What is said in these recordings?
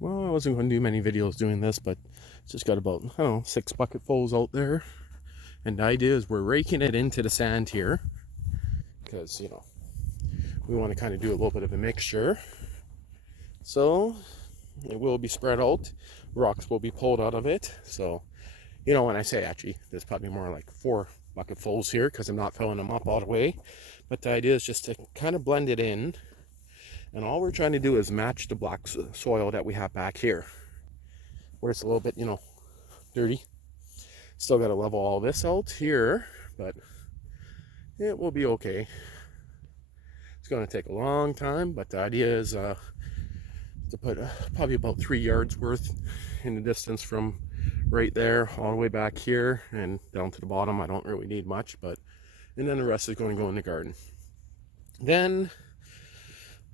Well, I wasn't going to do many videos doing this, but just got about, I don't know, 6 bucketfuls out there. And the idea is we're raking it into the sand here because, we want to kind of do a little bit of a mixture. So it will be spread out. Rocks will be pulled out of it. So, when I say actually, there's probably more like 4 bucketfuls here because I'm not filling them up all the way. But the idea is just to kind of blend it in. And all we're trying to do is match the black soil that we have back here, where it's a little bit, dirty. Still got to level all this out here, but it will be okay. It's going to take a long time, but the idea is to put probably about 3 yards worth in the distance from right there all the way back here and down to the bottom. I don't really need much, and then the rest is going to go in the garden. Then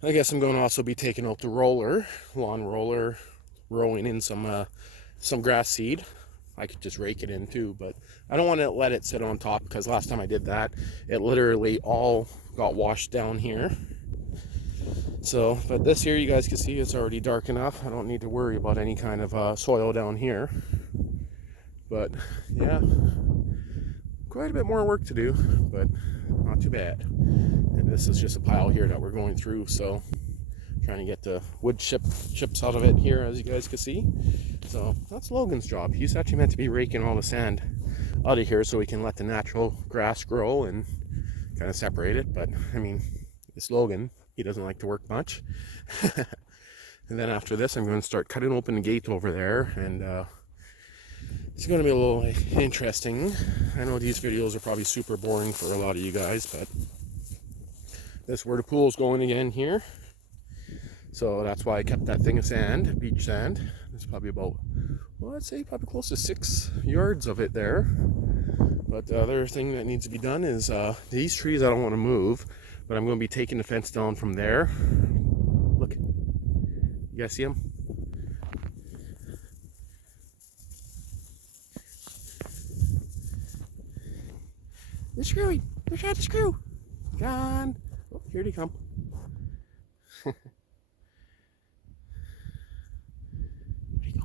I guess I'm going to also be taking out the lawn roller, rowing in some grass seed. I could just rake it in too, but I don't want to let it sit on top because last time I did that, it literally all got washed down here. So, but this here you guys can see it's already dark enough. I don't need to worry about any kind of soil down here. But yeah, quite a bit more work to do, but not too bad. And this is just a pile here that we're going through, so trying to get the wood chips out of it here, as you guys can see. So that's Logan's job. He's actually meant to be raking all the sand out of here so we can let the natural grass grow and kind of separate it. But I mean, it's Logan. He doesn't like to work much. And then after this, I'm going to start cutting open the gate over there, and it's going to be a little interesting. I know these videos are probably super boring for a lot of you guys, but this is where the pool's going again here. So that's why I kept that thing of sand, beach sand. It's probably about, well, I'd say probably close to 6 yards of it there. But the other thing that needs to be done is these trees I don't want to move, but I'm going to be taking the fence down from there. Look, you guys see them? They're screwing. They're trying to screw. Gone. Oh, here they come. Where'd he go?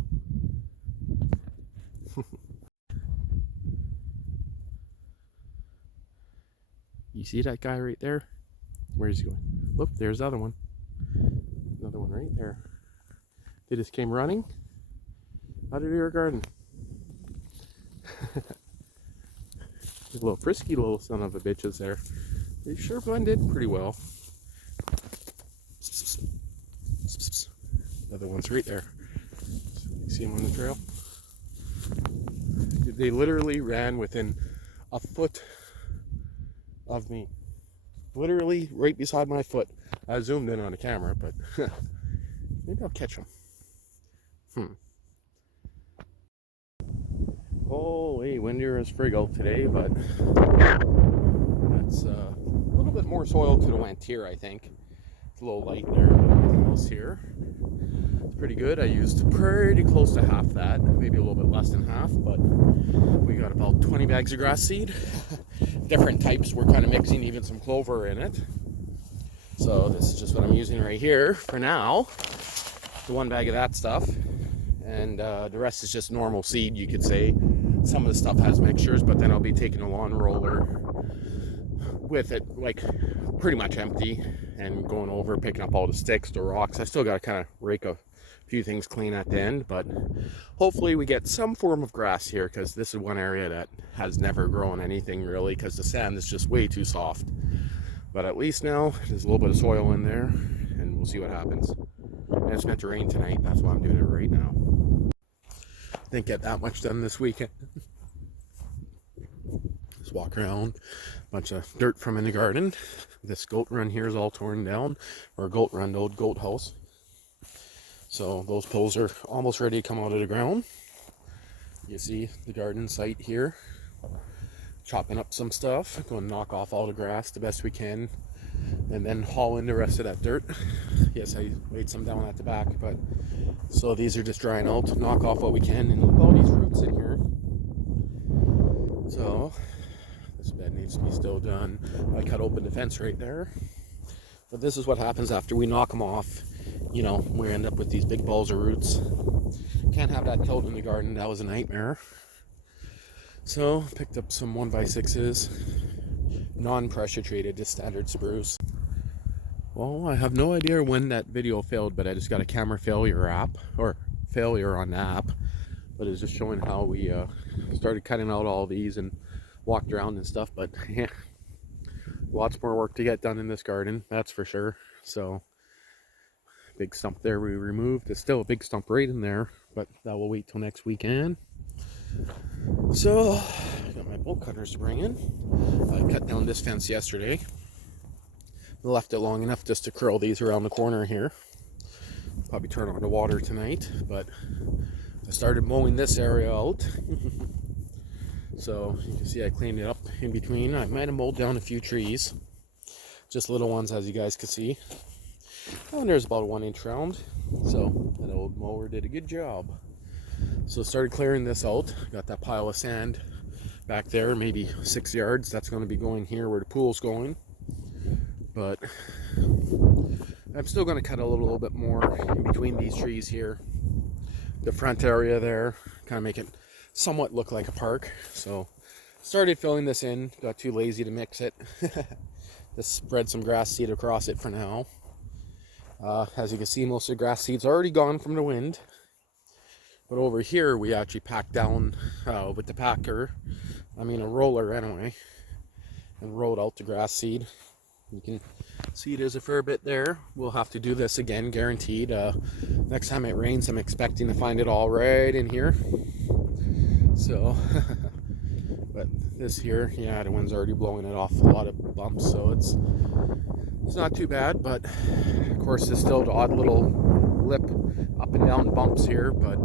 You see that guy right there? Where's he going? Look, there's the other one. Another one right there. They just came running out of your garden. A little frisky little son of a bitches there. They sure blended pretty well. The other one's right there. You see him on the trail? They literally ran within a foot of me. Literally right beside my foot. I zoomed in on the camera, but maybe I'll catch them. Holy, windier as frig out today, but that's a little bit more soil could have went here, I think. It's a little light there, but everything else here, it's pretty good. I used pretty close to half that, maybe a little bit less than half, but we got about 20 bags of grass seed. Different types, we're kind of mixing even some clover in it. So this is just what I'm using right here for now. The 1 bag of that stuff. And the rest is just normal seed, you could say. Some of the stuff has mixtures, but then I'll be taking a lawn roller with it, like pretty much empty, and going over, picking up all the sticks, the rocks. I still got to kind of rake a few things clean at the end, but hopefully we get some form of grass here, because this is one area that has never grown anything really, because the sand is just way too soft. But at least now there's a little bit of soil in there, and we'll see what happens. And it's meant to rain tonight, that's why I'm doing it right now. Didn't get that much done this weekend. Just walk around, bunch of dirt from in the garden. This goat run here is all torn down, or goat run, the old goat house. So those poles are almost ready to come out of the ground. You see the garden site here. Chopping up some stuff, going to knock off all the grass the best we can, and then haul in the rest of that dirt. Yes, I laid some down at the back, but so these are just drying out, knock off what we can, and look at all these roots in here. So this bed needs to be still done. I cut open the fence right there. But this is what happens after we knock them off you know, we end up with these big balls of roots. Can't have that killed in the garden. That was a nightmare. So picked up some 1x6s, non-pressure treated, just standard spruce. Well, I have no idea when that video failed, but I just got a camera failure on the app. But it's just showing how we started cutting out all these and walked around and stuff. But yeah, lots more work to get done in this garden, that's for sure. So big stump there we removed. There's still a big stump right in there, but that will wait till next weekend. So I got my bolt cutters to bring in. I cut down this fence yesterday. Left it long enough just to curl these around the corner here. Probably turn on the water tonight, but I started mowing this area out. So you can see I cleaned it up in between. I might have mowed down a few trees, just little ones, as you guys can see. Oh, and there's about a 1-inch round, so that old mower did a good job. So started clearing this out. Got that pile of sand back there, maybe 6 yards. That's going to be going here where the pool's going. But I'm still going to cut a little bit more in between these trees here. The front area there, kind of make it somewhat look like a park. So started filling this in. Got too lazy to mix it. Just spread some grass seed across it for now. As you can see, most of the grass seed's already gone from the wind. But over here, we actually packed down with the packer, a roller anyway, and rolled out the grass seed. You can see there's a fair bit there. We'll have to do this again, guaranteed. Next time it rains, I'm expecting to find it all right in here. So, but this here, yeah, the wind's already blowing it off a lot of bumps, so it's not too bad. But of course, there's still the odd little lip up and down bumps here, but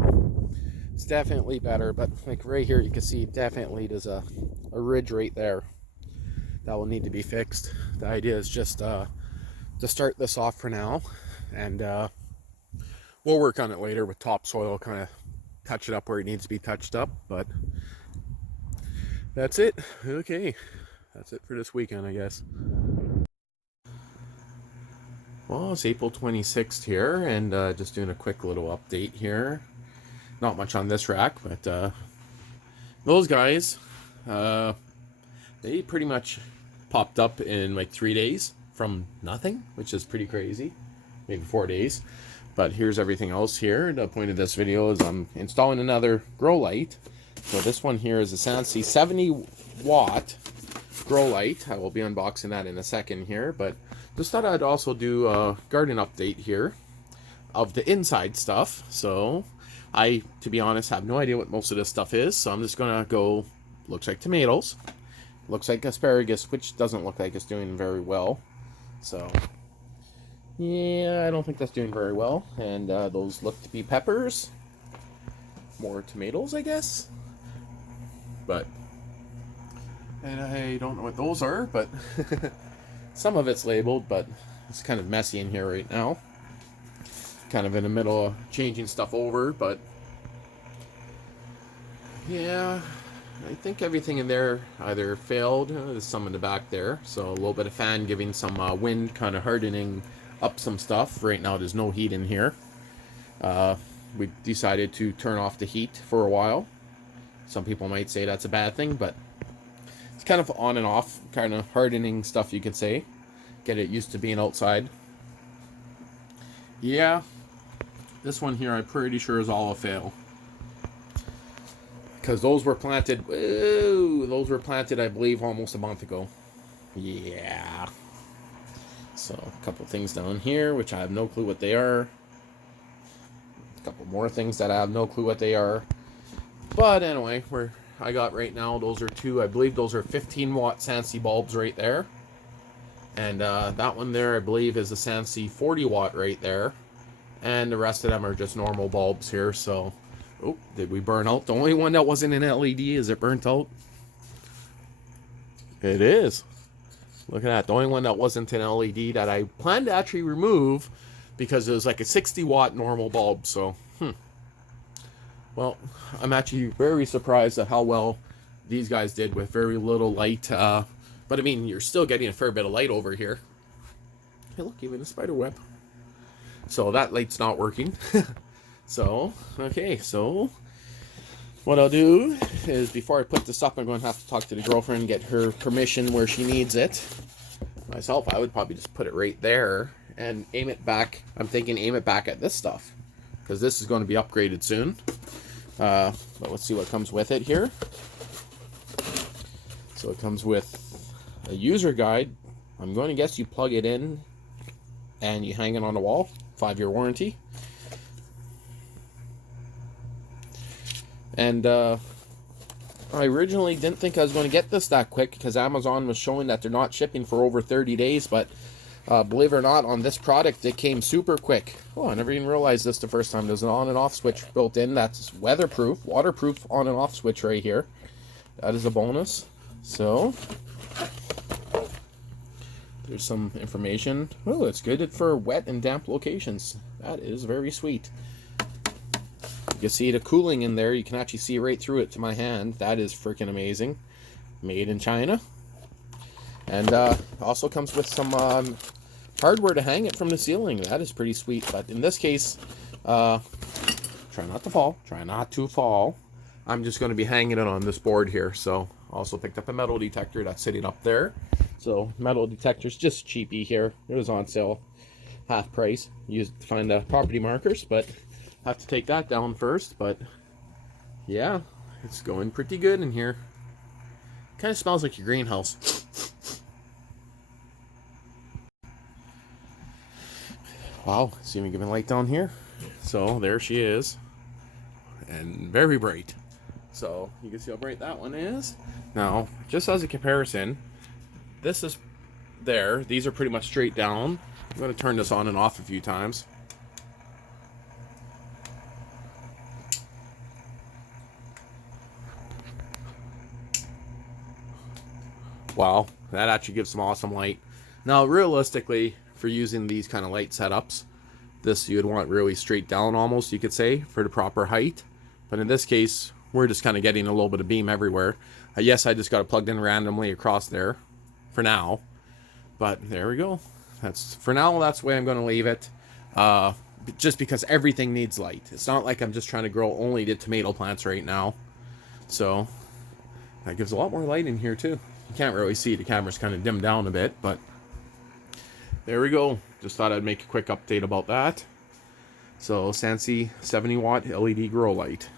it's definitely better. But like right here, you can see definitely there's a ridge right there that will need to be fixed. The idea is just to start this off for now, and we'll work on it later with topsoil, kind of touch it up where it needs to be touched up. But that's it. Okay, that's it for this weekend, I guess. Well, it's April 26th here, and just doing a quick little update here. Not much on this rack, but those guys, they pretty much popped up in like 3 days from nothing, which is pretty crazy. Maybe 4 days. But here's everything else here. The point of this video is I'm installing another grow light. So this one here is a SANSI 70W grow light. I will be unboxing that in a second here, but just thought I'd also do a garden update here of the inside stuff. So I, to be honest, have no idea what most of this stuff is, so I'm just gonna go. Looks like tomatoes, looks like asparagus, which doesn't look like it's doing very well. So yeah, I don't think that's doing very well. And those look to be peppers. More tomatoes, I guess. But, and I don't know what those are, but some of it's labeled, but it's kind of messy in here right now. Kind of in the middle of changing stuff over, but yeah, I think everything in there either failed. There's some in the back there, so a little bit of fan giving some wind, kind of hardening up some stuff. Right now there's no heat in here. We decided to turn off the heat for a while. Some people might say that's a bad thing, but it's kind of on and off, kind of hardening stuff, you could say. Get it used to being outside. Yeah, this one here I'm pretty sure is all a fail. Because those were planted, I believe, almost a month ago. Yeah. So, a couple things down here, which I have no clue what they are. A couple more things that I have no clue what they are. But anyway, where I got right now, those are two, I believe those are 15-watt SANSI bulbs right there. And that one there, I believe, is a SANSI 40-watt right there. And the rest of them are just normal bulbs here, so... Oh, did we burn out? The only one that wasn't an LED, is it burnt out? It is. Look at that. The only one that wasn't an LED that I planned to actually remove because it was like a 60-watt normal bulb, so, Well, I'm actually very surprised at how well these guys did with very little light. But I mean, you're still getting a fair bit of light over here. Hey, look, even a spider web. So that light's not working. So, okay, so what I'll do is before I put this up, I'm going to have to talk to the girlfriend and get her permission where she needs it. Myself, I would probably just put it right there and aim it back. I'm thinking aim it back at this stuff because this is going to be upgraded soon. But let's see what comes with it here. So it comes with a user guide. I'm going to guess you plug it in and you hang it on the wall. 5-year warranty. And I originally didn't think I was going to get this that quick because Amazon was showing that they're not shipping for over 30 days. But believe it or not, on this product, it came super quick. Oh, I never even realized this the first time. There's an on and off switch built in. That's weatherproof, waterproof on and off switch right here. That is a bonus. So there's some information. Oh, it's good for wet and damp locations. That is very sweet. You can see the cooling in there. You can actually see right through it to my hand. That is freaking amazing. Made in China. And also comes with some hardware to hang it from the ceiling. That is pretty sweet. But in this case, try not to fall. Try not to fall. I'm just going to be hanging it on this board here. So also picked up a metal detector that's sitting up there. So metal detector's just cheapy here. It was on sale, half price. Used it to find the property markers, but have to take that down first. But yeah, it's going pretty good in here. Kind of smells like your greenhouse. Wow, see me giving light down here. So there she is, and very bright. So you can see how bright that one is. Now, just as a comparison, this is there. These are pretty much straight down. I'm going to turn this on and off a few times. Wow, that actually gives some awesome light. Now, realistically, for using these kind of light setups, this you would want really straight down almost, you could say, for the proper height. But in this case, we're just kind of getting a little bit of beam everywhere. Yes, I just got it plugged in randomly across there for now. But there we go. That's for now, that's the way I'm going to leave it. Just because everything needs light. It's not like I'm just trying to grow only the tomato plants right now. So that gives a lot more light in here too. You can't really see, the camera's kind of dimmed down a bit, but there we go. Just thought I'd make a quick update about that. So SANSI 70W LED grow light.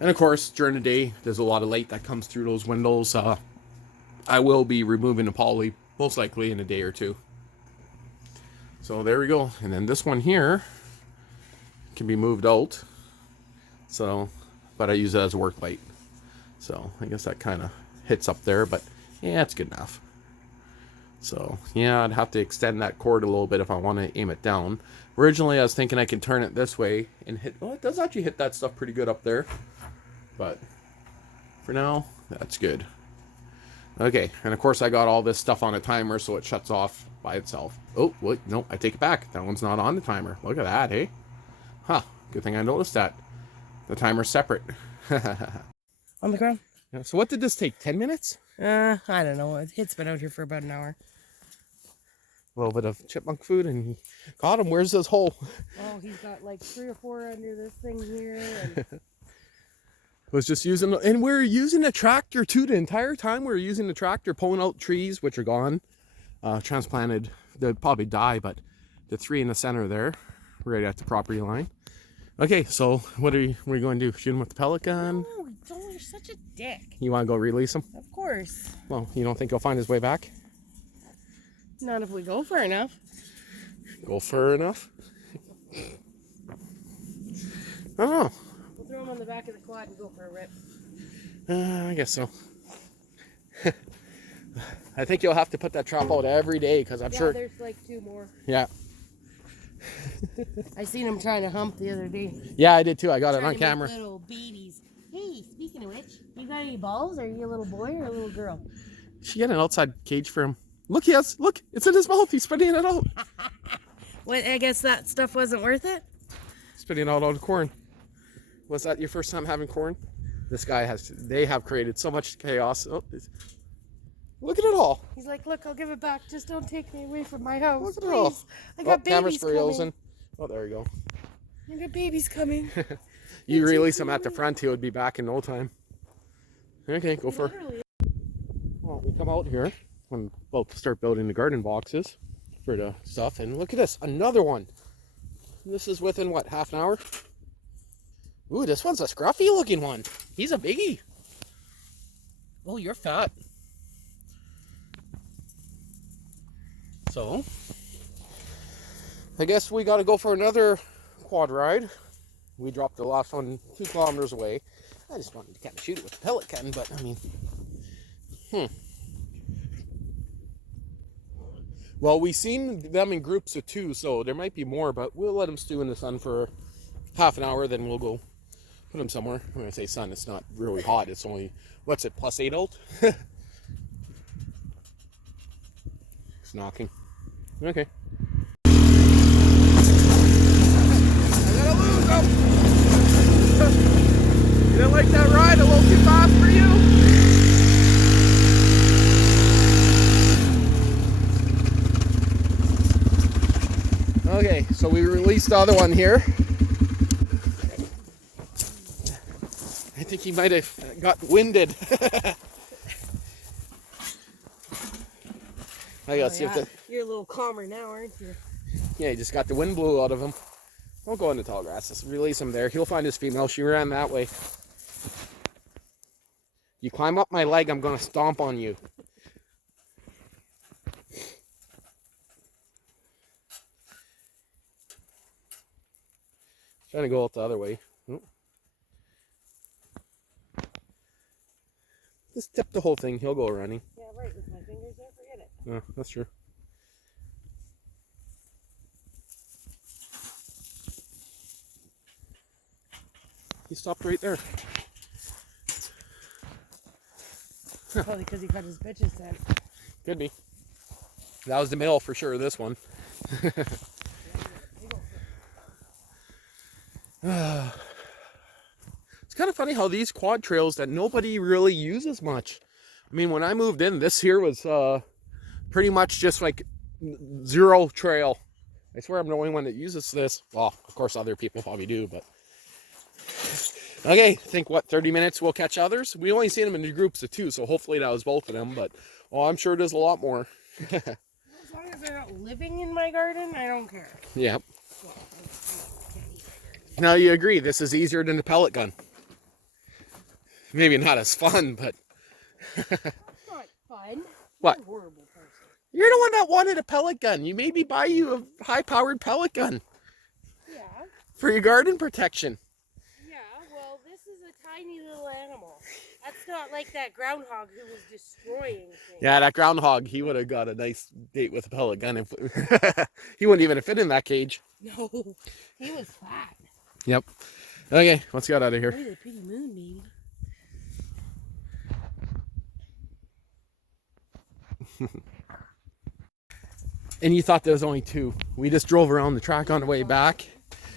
And of course, during the day, there's a lot of light that comes through those windows. I will be removing the poly, most likely in a day or two. So there we go. And then this one here can be moved out. So, but I use it as a work light. So I guess that kind of hits up there, but yeah, it's good enough. So yeah, I'd have to extend that cord a little bit if I want to aim it down. Originally, I was thinking I can turn it this way and hit, well, it does actually hit that stuff pretty good up there. But for now, that's good. Okay, and of course I got all this stuff on a timer so it shuts off by itself. Oh, wait, no, I take it back. That one's not on the timer. Look at that, hey? Huh, good thing I noticed that. The timer's separate. On the ground. Yeah, so what did this take, 10 minutes? I don't know. It's been out here for about an hour. A little bit of chipmunk food and he got him. Where's this hole? Oh, he's got like 3 or 4 under this thing here. And was just using, and we're using a tractor too the entire time. We're using the tractor pulling out trees which are gone, transplanted. They'll probably die, but the 3 in the center there, right at the property line. Okay, so what are we going to do? Shoot him with the pellet gun? no, don't, you're such a dick. You want to go release him? Of course. Well, you don't think he'll find his way back? Not if we go far enough. Go far enough? I don't know. We'll throw him on the back of the quad and go for a rip. I guess so. I think you'll have to put that trap out every day because I'm sure. There's like 2 more. Yeah. I seen him trying to hump the other day. Yeah, I did too. I got it on camera. Little babies. Hey, speaking of which, you got any balls? Are you a little boy or a little girl? She got an outside cage for him. Look, yes, look, it's in his mouth. He's spitting it out. Well, I guess that stuff wasn't worth it. Spitting out all the corn. Was that your first time having corn? This guy has. They have created so much chaos. Oh, Look at it all. He's like, look, I'll give it back. Just don't take me away from my house, Look at it all. please. I got Camera's babies frozen. coming. Oh, there you go. I got babies coming. You release him at the front, he would be back in no time. Okay, go for it. Well, we come out here. I'm about to start building the garden boxes for the stuff. And look at this, another one. This is within, what, half an hour? Ooh, this one's a scruffy looking one. He's a biggie. Oh, you're fat. So, I guess we got to go for another quad ride. We dropped the last one 2 kilometers away. I just wanted to kind of shoot it with a pellet gun, but I mean, Well, we've seen them in groups of 2, so there might be more, but we'll let them stew in the sun for half an hour, then we'll go put them somewhere. When I say sun, it's not really hot. It's only, what's it, +8 out? It's knocking. Okay. I gotta lose them! You didn't like that ride? A little too fast for you? Okay, so we released the other one here. I think he might have got winded. I gotta see if the... You're a little calmer now, aren't you? Yeah, he just got the wind blew out of him. Don't go in the tall grass. Just release him there. He'll find his female. She ran that way. You climb up my leg, I'm gonna stomp on you. Trying to go out the other way. Oh. Just tip the whole thing. He'll go running. Yeah, right. With my fingers there, forget it. No, that's true. He stopped right there. Probably because he cut his bitches then. Could be. That was the male for sure, this one. It's kind of funny how these quad trails that nobody really uses much. I mean, when I moved in, this here was pretty much just like zero trail. I swear I'm the only one that uses this. Well, of course other people probably do, but... Okay, I think, what, 30 minutes we'll catch others? We only seen them in the groups of 2, so hopefully that was both of them, but I'm sure there's a lot more. As long as they're not living in my garden, I don't care. Yep. Well, I can't eat my garden. Now you agree, this is easier than the pellet gun. Maybe not as fun, but... That's not fun. What? You're a horrible person. You're the one that wanted a pellet gun. You made me buy you a high-powered pellet gun. Yeah. For your garden protection. Yeah, well, this is a tiny little animal. That's not like that groundhog who was destroying things. Yeah, that groundhog, he would have got a nice date with a pellet gun. If he wouldn't even have fit in that cage. No, he was fat. Yep. Okay, let's get out of here. Look at the pretty moon, baby. And you thought there was only 2. We just drove around the track on the way back.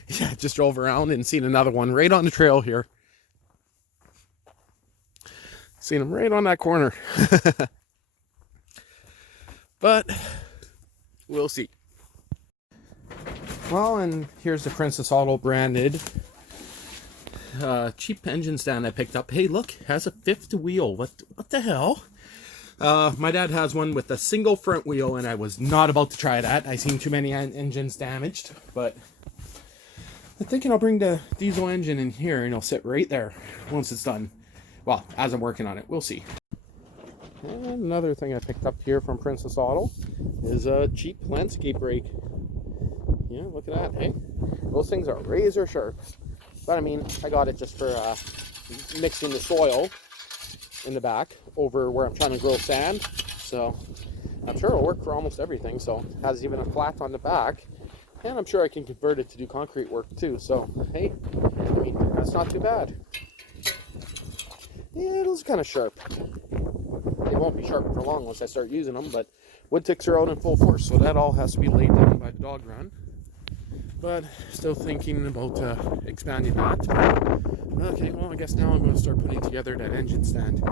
Yeah, just drove around and seen another one right on the trail here. Seen him right on that corner. But we'll see. Well, and here's the Princess Auto branded cheap engine stand I picked up. Hey, look, has a 5th wheel. What the hell? My dad has one with a single front wheel, and I was not about to try that. I seen too many engines damaged, but I'm thinking I'll bring the diesel engine in here, and it'll sit right there once it's done. Well, as I'm working on it, we'll see. And another thing I picked up here from Princess Auto is a cheap landscape rake. Yeah, look at that, hey? Those things are razor sharp. But I mean, I got it just for mixing the soil in the back over where I'm trying to grow sand. So I'm sure it'll work for almost everything. So it has even a flat on the back. And I'm sure I can convert it to do concrete work too. So, hey, I mean, that's not too bad. Yeah, it is kind of sharp. They won't be sharp for long once I start using them, but wood ticks are out in full force, so that all has to be laid down by the dog run. But still thinking about expanding that. Okay, well, I guess now I'm going to start putting together that engine stand.